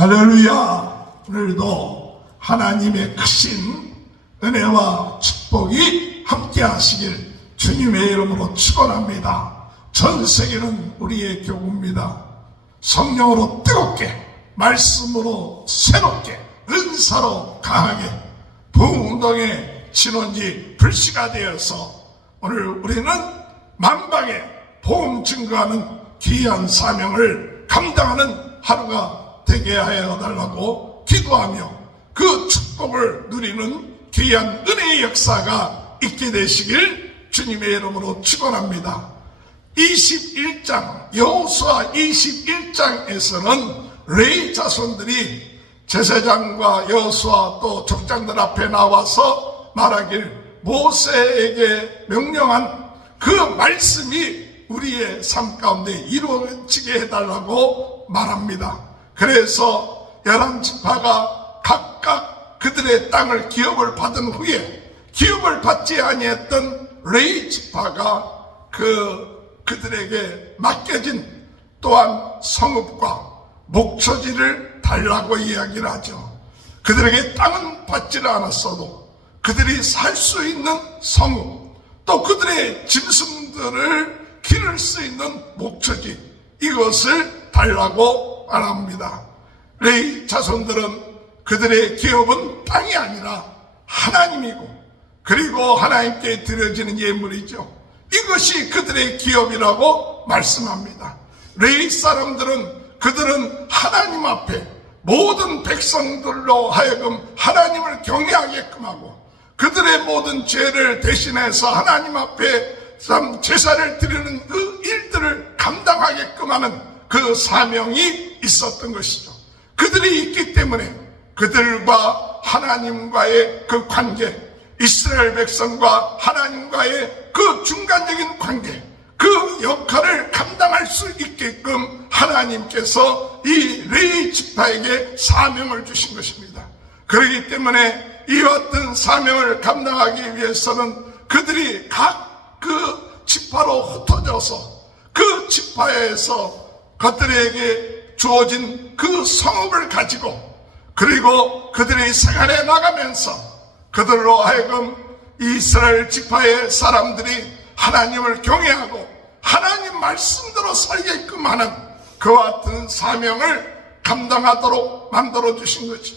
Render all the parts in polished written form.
할렐루야. 오늘도 하나님의 크신 은혜와 축복이 함께 하시길 주님의 이름으로 축원합니다. 전 세계는 우리의 교구입니다. 성령으로 뜨겁게, 말씀으로 새롭게, 은사로 강하게 부흥운동의 진원지 불씨가 되어서 오늘 우리는 만방에 복음 증거하는 귀한 사명을 감당하는 하루가 되게 하여 달라고 기도하며 그 축복을 누리는 귀한 은혜의 역사가 있게 되시길 주님의 이름으로 축원합니다. 21장 여호수아 21장에서는 레위 자손들이 제사장과 여호수아 또 족장들 앞에 나와서 말하길 모세에게 명령한 그 말씀이 우리의 삶 가운데 이루어지게 해달라고 말합니다. 그래서 11지파가 각각 그들의 땅을 기업을 받은 후에 기업을 받지 아니했던 레위 지파가 그들에게 맡겨진 또한 성읍과 목초지를 달라고 이야기를 하죠. 그들에게 땅은 받지를 않았어도 그들이 살 수 있는 성읍, 또 그들의 짐승들을 기를 수 있는 목초지, 이것을 달라고 말합니다. 레위 자손들은 그들의 기업은 땅이 아니라 하나님이고, 그리고 하나님께 드려지는 예물이죠. 이것이 그들의 기업이라고 말씀합니다. 레위 사람들은 그들은 하나님 앞에 모든 백성들로 하여금 하나님을 경외하게끔 하고, 그들의 모든 죄를 대신해서 하나님 앞에 제사를 드리는 그 일들을 감당하게끔 하는 그 사명이 있었던 것이죠. 그들이 있기 때문에 그들과 하나님과의 그 관계, 이스라엘 백성과 하나님과의 그 중간적인 관계, 그 역할을 감당할 수 있게끔 하나님께서 이 레위 지파에게 사명을 주신 것입니다. 그렇기 때문에 이와 같은 사명을 감당하기 위해서는 그들이 각 그 지파로 흩어져서 그 지파에서 그들에게 주어진 그 성읍을 가지고, 그리고 그들이 생활해 나가면서 그들로 하여금 이스라엘 지파의 사람들이 하나님을 경외하고 하나님 말씀대로 살게끔 하는 그와 같은 사명을 감당하도록 만들어 주신 거죠.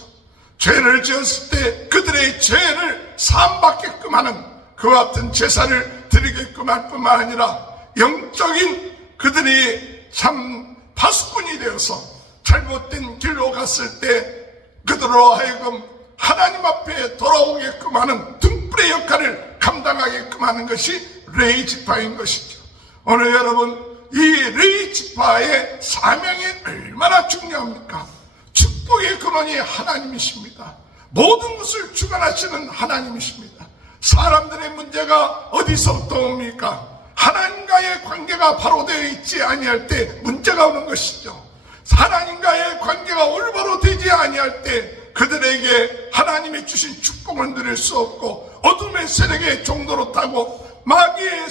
죄를 지었을 때 그들의 죄를 사함받게끔 하는 그와 같은 제사를 드리게끔 할 뿐만 아니라 영적인 그들이 참 파수꾼이 되어서 잘못된 길로 갔을 때 그들로 하여금 하나님 앞에 돌아오게끔 하는 등불의 역할을 감당하게끔 하는 것이 레위 지파인 것이죠. 오늘 여러분, 이 레위 지파의 사명이 얼마나 중요합니까? 축복의 근원이 하나님이십니다. 모든 것을 주관하시는 하나님이십니다. 사람들의 문제가 어디서부터 옵니까? 하나님과의 관계가 바로 되어 있지 아니할 때 문제가 오는 것이죠. 하나님과의 관계가 올바로 되지 아니할 때 그들에게 하나님이 주신 축복을 누릴 수 없고 어둠의 세력의 종도로 타고 마귀의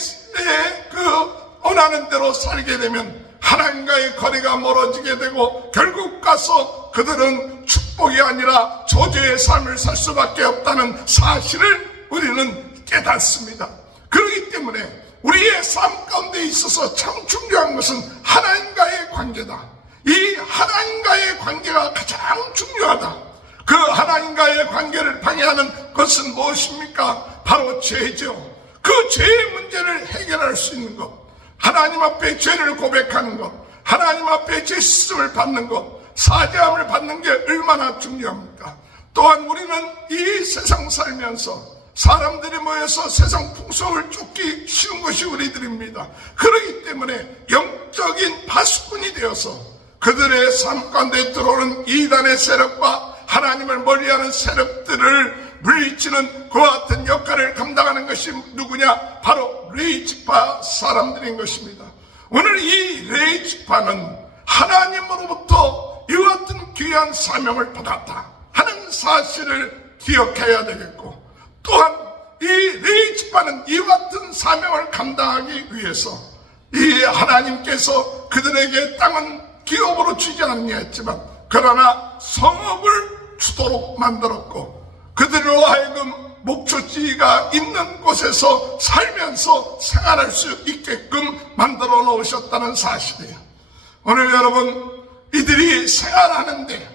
그 원하는 대로 살게 되면 하나님과의 거리가 멀어지게 되고 결국 가서 그들은 축복이 아니라 저주의 삶을 살 수밖에 없다는 사실을 우리는 깨닫습니다. 그렇기 때문에 우리의 삶 가운데 있어서 참 중요한 것은 하나님과의 관계다. 이 하나님과의 관계가 가장 중요하다. 그 하나님과의 관계를 방해하는 것은 무엇입니까? 바로 죄죠. 그 죄의 문제를 해결할 수 있는 것, 하나님 앞에 죄를 고백하는 것, 하나님 앞에 죄 씻음을 받는 것, 사죄함을 받는 게 얼마나 중요합니까? 또한 우리는 이 세상 살면서 사람들이 모여서 세상 풍속을 쫓기 쉬운 것이 우리들입니다. 그렇기 때문에 영적인 파수꾼이 되어서 그들의 삶 가운데 들어오는 이단의 세력과 하나님을 멀리하는 세력들을 물리치는 그와 같은 역할을 감당하는 것이 누구냐? 바로 레위 지파 사람들인 것입니다. 오늘 이 레위 지파는 하나님으로부터 이와 같은 귀한 사명을 받았다 하는 사실을 기억해야 되겠고, 또한 이 레위 지파는 이와 같은 사명을 감당하기 위해서 이 하나님께서 그들에게 땅은 기업으로 주지 않느냐 했지만 그러나 성읍을 주도록 만들었고 그들로 하여금 목초지가 있는 곳에서 살면서 생활할 수 있게끔 만들어 놓으셨다는 사실이에요. 오늘 여러분, 이들이 생활하는데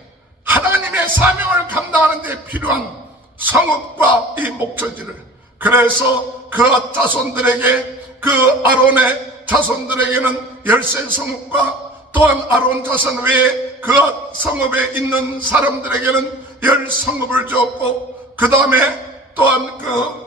하나님의 사명을 감당하는 데 필요한 성읍과 이 목초지를, 그래서 그 자손들에게, 그 아론의 자손들에게는 13 성읍과 또한 아론 자손 외에 그 성읍에 있는 사람들에게는 10 성읍을 주었고, 그 다음에 또한 그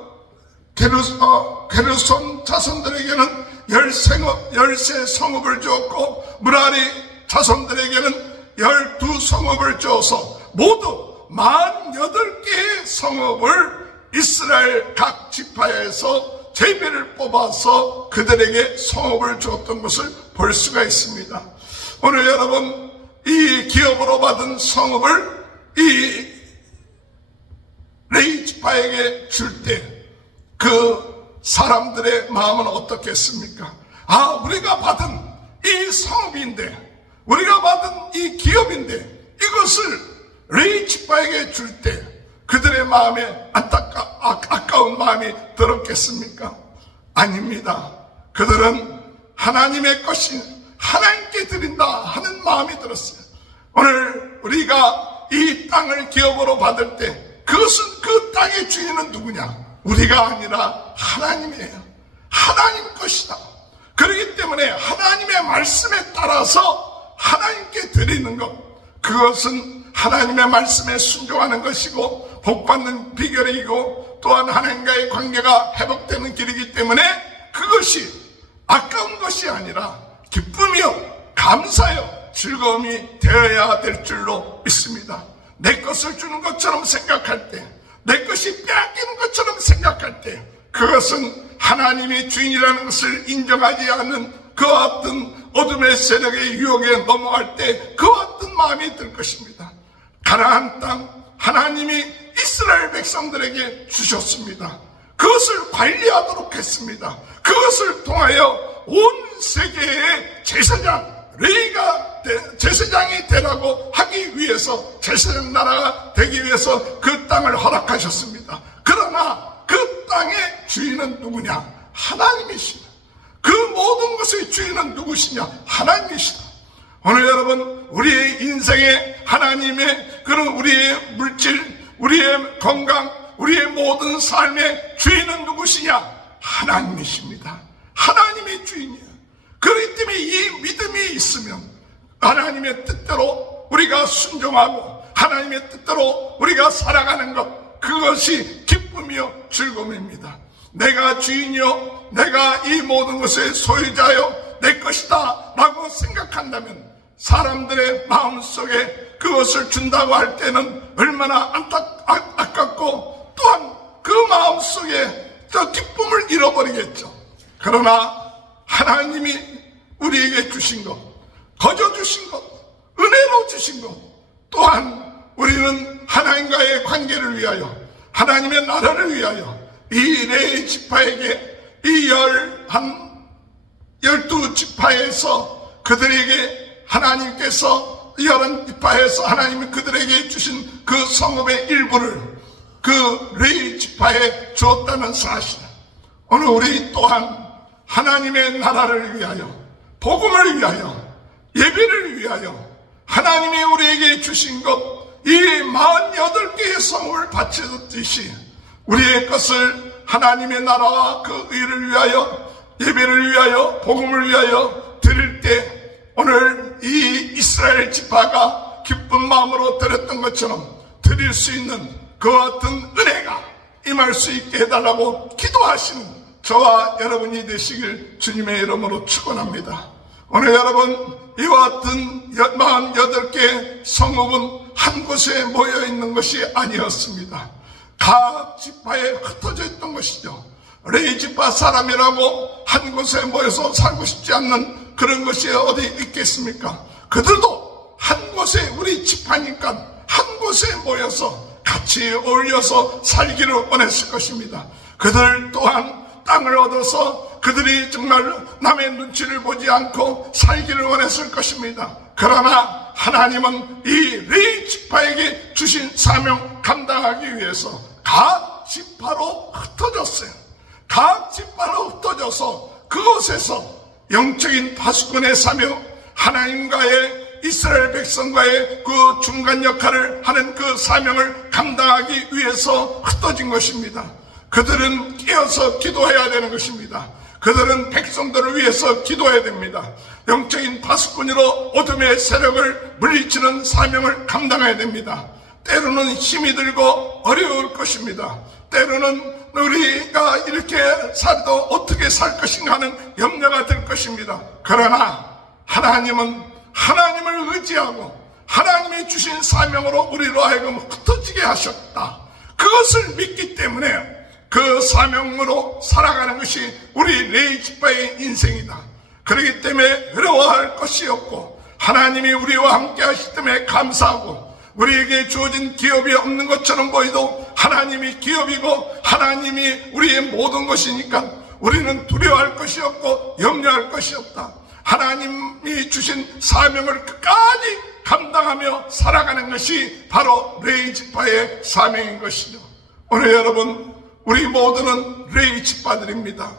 게르손 자손들에게는 13 성읍을 주었고, 무라리 자손들에게는 12 성읍을 주어서 모두 48개의 성읍을 이스라엘 각 지파에서 제비를 뽑아서 그들에게 성읍을 주었던 것을 볼 수가 있습니다. 오늘 여러분, 이 기업으로 받은 성읍을 이 레위 지파에게 줄 때 그 사람들의 마음은 어떻겠습니까? 아, 우리가 받은 이 성읍인데, 우리가 받은 이 기업인데 이것을 레위 지파에게 줄 때 그들의 마음에 아까운 마음이 들었겠습니까? 아닙니다. 그들은 하나님의 것이 하나님께 드린다 하는 마음이 들었어요. 오늘 우리가 이 땅을 기업으로 받을 때 그것은 그 땅의 주인은 누구냐? 우리가 아니라 하나님이에요. 하나님 것이다. 그렇기 때문에 하나님의 말씀에 따라서 하나님께 드리는 것, 그것은 하나님의 말씀에 순종하는 것이고 복받는 비결이고 또한 하나님과의 관계가 회복되는 길이기 때문에 그것이 아까운 것이 아니라 기쁨이요, 감사요, 즐거움이 되어야 될 줄로 믿습니다. 내 것을 주는 것처럼 생각할 때, 내 것이 빼앗기는 것처럼 생각할 때 그것은 하나님이 주인이라는 것을 인정하지 않는 그와 같은 어둠의 세력의 유혹에 넘어갈 때 그와 같은 마음이 들 것입니다. 가나안 땅 하나님이 이스라엘 백성들에게 주셨습니다. 그것을 관리하도록 했습니다. 그것을 통하여 온 세계의 제사장, 레위가 제사장이 되라고 하기 위해서, 제사장 나라가 되기 위해서 그 땅을 허락하셨습니다. 그러나 그 땅의 주인은 누구냐? 하나님이시다. 그 모든 것의 주인은 누구시냐? 하나님이시다. 오늘 여러분, 우리의 인생에 하나님의 그런 우리의 물질, 우리의 건강, 우리의 모든 삶의 주인은 누구시냐? 하나님이십니다. 하나님이 주인이에요. 그렇기 때문에 이 믿음이 있으면 하나님의 뜻대로 우리가 순종하고 하나님의 뜻대로 우리가 살아가는 것, 그것이 기쁨이요 즐거움입니다. 내가 주인이요, 내가 이 모든 것의 소유자요, 내 것이다 라고 생각한다면 사람들의 마음속에 그것을 준다고 할 때는 얼마나 아깝고 또한 그 마음속에 저 기쁨을 잃어버리겠죠. 그러나 하나님이 우리에게 주신 것, 거저 주신 것, 은혜로 주신 것, 또한 우리는 하나님과의 관계를 위하여, 하나님의 나라를 위하여 이 레위 지파에게 이 12지파에서 그들에게 하나님께서 11지파에서 하나님이 그들에게 주신 그 성읍의 일부를 그 레위 지파에 주었다는 사실. 오늘 우리 또한 하나님의 나라를 위하여, 복음을 위하여, 예배를 위하여 하나님이 우리에게 주신 것, 이 48개의 성읍을 바치듯이 우리의 것을 하나님의 나라와 그 의를 위하여, 예배를 위하여, 복음을 위하여 드릴 때 오늘 이 이스라엘 지파가 기쁜 마음으로 드렸던 것처럼 드릴 수 있는 그와 같은 은혜가 임할 수 있게 해달라고 기도하시는 저와 여러분이 되시길 주님의 이름으로 축원합니다. 오늘 여러분, 이와 같은 48개 성읍은 한 곳에 모여 있는 것이 아니었습니다. 각 지파에 흩어져 있던 것이죠. 레위 지파 사람이라고 한 곳에 모여서 살고 싶지 않는 그런 것이 어디 있겠습니까? 그들도 한 곳에, 우리 지파니까 한 곳에 모여서 같이 어울려서 살기를 원했을 것입니다. 그들 또한 땅을 얻어서 그들이 정말 남의 눈치를 보지 않고 살기를 원했을 것입니다. 그러나 하나님은 이 레위 지파에게 주신 사명 감당하기 위해서 각 지파로 흩어졌어요. 각 지파로 흩어져서 그곳에서 영적인 파수꾼의 사명, 하나님과의 이스라엘 백성과의 그 중간 역할을 하는 그 사명을 감당하기 위해서 흩어진 것입니다. 그들은 깨어서 기도해야 되는 것입니다. 그들은 백성들을 위해서 기도해야 됩니다. 영적인 파수꾼으로 어둠의 세력을 물리치는 사명을 감당해야 됩니다. 때로는 힘이 들고 어려울 것입니다. 때로는 우리가 이렇게 살도 어떻게 살 것인가 하는 염려가 들 것입니다. 그러나 하나님은 하나님을 의지하고 하나님이 주신 사명으로 우리로 하여금 흩어지게 하셨다. 그것을 믿기 때문에 그 사명으로 살아가는 것이 우리 레위 지파의 인생이다. 그렇기 때문에 어려워할 것이 없고 하나님이 우리와 함께 하시기 때문에 감사하고, 우리에게 주어진 기업이 없는 것처럼 보여도 하나님이 기업이고 하나님이 우리의 모든 것이니까 우리는 두려워할 것이 없고 염려할 것이 없다. 하나님이 주신 사명을 끝까지 감당하며 살아가는 것이 바로 레위 지파의 사명인 것이죠. 오늘 여러분, 우리 모두는 레위 지파들입니다.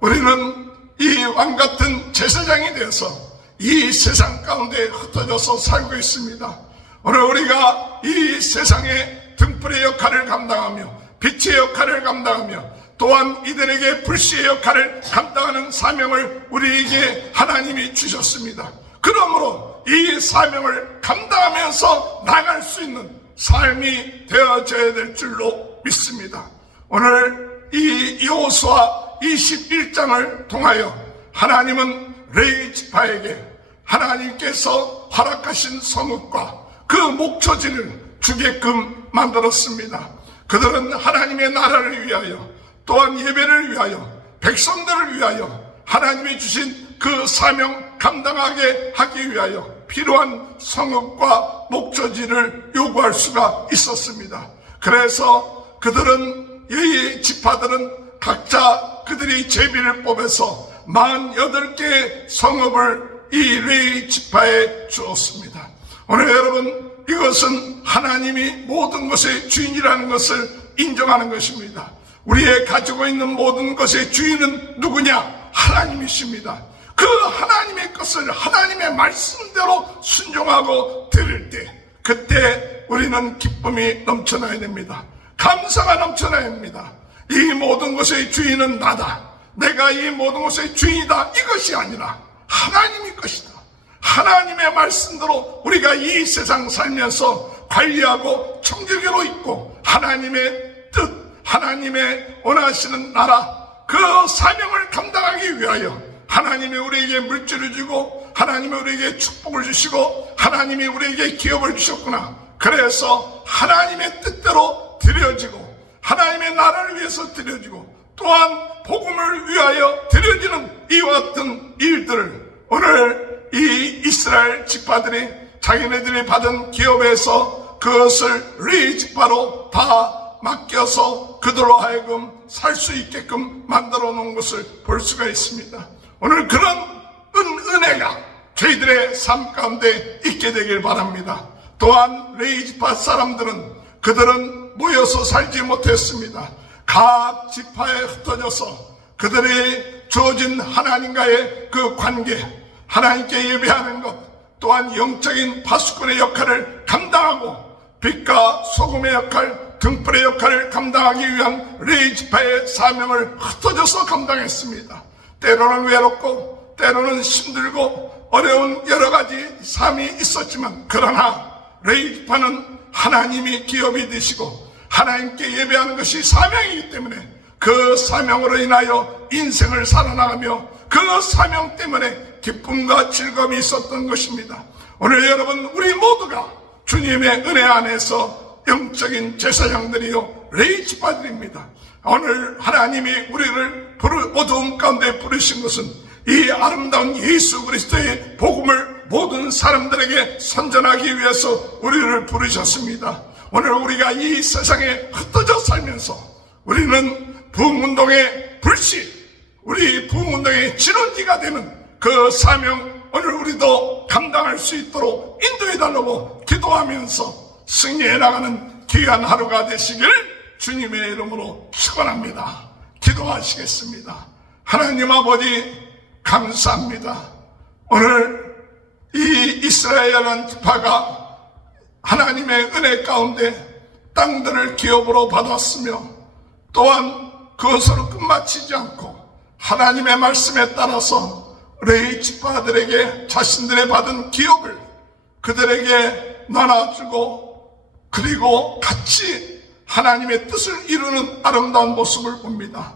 우리는 이 왕같은 제사장이 되어서 이 세상 가운데 흩어져서 살고 있습니다. 오늘 우리가 이 세상의 등불의 역할을 감당하며 빛의 역할을 감당하며 또한 이들에게 불씨의 역할을 감당하는 사명을 우리에게 하나님이 주셨습니다. 그러므로 이 사명을 감당하면서 나갈 수 있는 삶이 되어져야 될 줄로 믿습니다. 오늘 이 여호수아 21장을 통하여 하나님은 레위 지파에게 하나님께서 허락하신 성읍과 그 목초지를 주게끔 만들었습니다. 그들은 하나님의 나라를 위하여 또한 예배를 위하여 백성들을 위하여 하나님이 주신 그 사명 감당하게 하기 위하여 필요한 성읍과 목초지를 요구할 수가 있었습니다. 그래서 그들은 이 지파들은 각자 그들이 제비를 뽑아서 48개의 성읍을 이 레위 지파에 주었습니다. 오늘 여러분, 이것은 하나님이 모든 것의 주인이라는 것을 인정하는 것입니다. 우리의 가지고 있는 모든 것의 주인은 누구냐? 하나님이십니다. 그 하나님의 것을 하나님의 말씀대로 순종하고 들을 때, 그때 우리는 기쁨이 넘쳐나야 됩니다. 감사가 넘쳐나야 합니다. 이 모든 것의 주인은 나다, 내가 이 모든 것의 주인이다, 이것이 아니라 하나님의 것이다. 하나님의 말씀대로 우리가 이 세상 살면서 관리하고 청지기로 있고 하나님의 뜻, 하나님의 원하시는 나라, 그 사명을 감당하기 위하여 하나님이 우리에게 물질을 주고 하나님이 우리에게 축복을 주시고 하나님이 우리에게 기업을 주셨구나. 그래서 하나님의 뜻대로 드려지고 하나님의 나라를 위해서 드려지고 또한 복음을 위하여 드려지는 이와 같은 일들을 오늘 이 이스라엘 지파들이 자기네들이 받은 기업에서 그것을 레위 지파로 다 맡겨서 그들로 하여금 살 수 있게끔 만들어 놓은 것을 볼 수가 있습니다. 오늘 그런 은혜가 저희들의 삶 가운데 있게 되길 바랍니다. 또한 레위 지파 사람들은 그들은 모여서 살지 못했습니다. 각 지파에 흩어져서 그들이 주어진 하나님과의 그 관계, 하나님께 예배하는 것, 또한 영적인 파수꾼의 역할을 감당하고 빛과 소금의 역할, 등불의 역할을 감당하기 위한 레위 지파의 사명을 흩어져서 감당했습니다. 때로는 외롭고 때로는 힘들고 어려운 여러 가지 삶이 있었지만, 그러나 레위 지파는 하나님이 기업이 되시고 하나님께 예배하는 것이 사명이기 때문에 그 사명으로 인하여 인생을 살아나가며 그 사명 때문에 기쁨과 즐거움이 있었던 것입니다. 오늘 여러분, 우리 모두가 주님의 은혜 안에서 영적인 제사장들이요 레위 지파들입니다. 오늘 하나님이 우리를 어두움 가운데 부르신 것은 이 아름다운 예수 그리스도의 복음을 모든 사람들에게 선전하기 위해서 우리를 부르셨습니다. 오늘 우리가 이 세상에 흩어져 살면서 우리는 부흥운동의 불씨, 우리 부흥운동의 진원지가 되는 그 사명 오늘 우리도 감당할 수 있도록 인도해달라고 기도하면서 승리해 나가는 귀한 하루가 되시길 주님의 이름으로 축원합니다. 기도하시겠습니다. 하나님 아버지 감사합니다. 오늘 이 이스라엘이라는 지파가 하나님의 은혜 가운데 땅들을 기업으로 받았으며 또한 그것으로 끝마치지 않고 하나님의 말씀에 따라서 레위 지파들에게 자신들의 받은 기업을 그들에게 나눠주고 그리고 같이 하나님의 뜻을 이루는 아름다운 모습을 봅니다.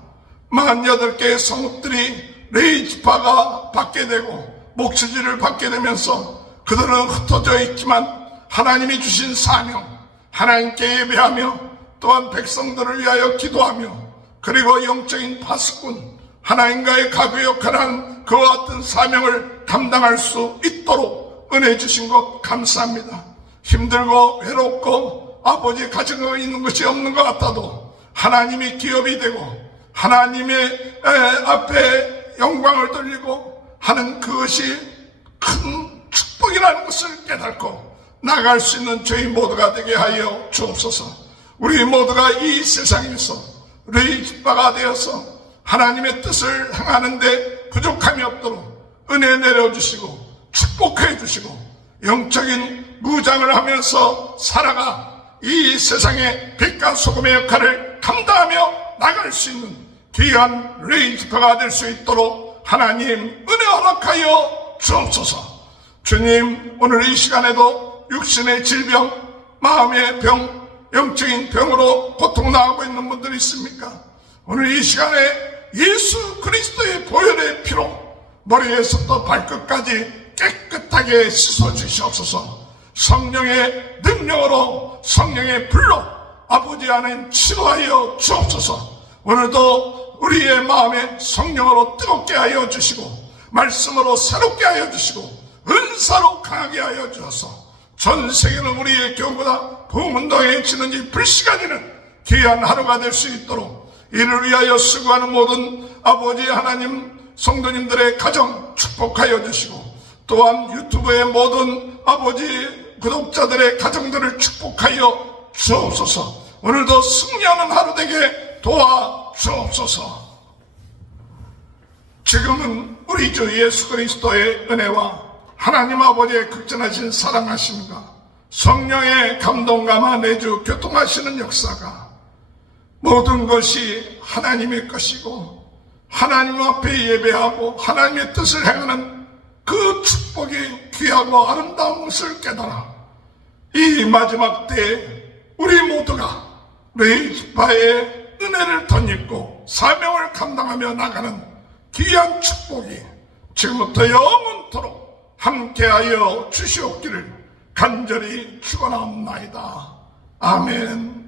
48개의 성읍들이 레위 지파가 받게 되고 목수지를 받게 되면서 그들은 흩어져 있지만 하나님이 주신 사명, 하나님께 예배하며 또한 백성들을 위하여 기도하며 그리고 영적인 파수꾼, 하나님과의 가교 역할한 그와 같은 사명을 감당할 수 있도록 은혜 주신 것 감사합니다. 힘들고 외롭고 아버지 가정에 있는 것이 없는 것 같아도 하나님이 기업이 되고 하나님의 앞에 영광을 돌리고 하는 그것이 큰 축복이라는 것을 깨닫고 나갈 수 있는 저희 모두가 되게 하여 주옵소서. 우리 모두가 이 세상에서 레위 지파가 되어서 하나님의 뜻을 행하는데 부족함이 없도록 은혜 내려주시고 축복해 주시고 영적인 무장을 하면서 살아가 이 세상의 빛과 소금의 역할을 감당하며 나갈 수 있는 귀한 레위 지파가 될 수 있도록 하나님 은혜 허락하여 주옵소서. 주님, 오늘 이 시간에도 육신의 질병, 마음의 병, 영적인 병으로 고통당하고 있는 분들이 있습니까? 오늘 이 시간에 예수 그리스도의 보혈의 피로 머리에서부터 발끝까지 깨끗하게 씻어주시옵소서. 성령의 능력으로 성령의 불로 아버지 안에 치료하여 주옵소서. 오늘도 우리의 마음에 성령으로 뜨겁게 하여 주시고 말씀으로 새롭게 하여 주시고 은사로 강하게 하여 주셔서 전 세계는 우리의 교보다 부흥운동에 지는지 불시간이는 귀한 하루가 될 수 있도록 이를 위하여 수고하는 모든 아버지 하나님 성도님들의 가정 축복하여 주시고 또한 유튜브의 모든 아버지 구독자들의 가정들을 축복하여 주옵소서. 오늘도 승리하는 하루 되게 도와주옵소서. 지금은 우리 주 예수 그리스도의 은혜와 하나님 아버지의 극진하신 사랑하심과 성령의 감동감화 내주 교통하시는 역사가 모든 것이 하나님의 것이고 하나님 앞에 예배하고 하나님의 뜻을 행하는 그 축복이 귀하고 아름다운 것을 깨달아 이 마지막 때에 우리 모두가 레위 지파의 은혜를 덧입고 사명을 감당하며 나가는 귀한 축복이 지금부터 영원토록 함께하여 주시옵기를 간절히 축원하옵나이다. 아멘.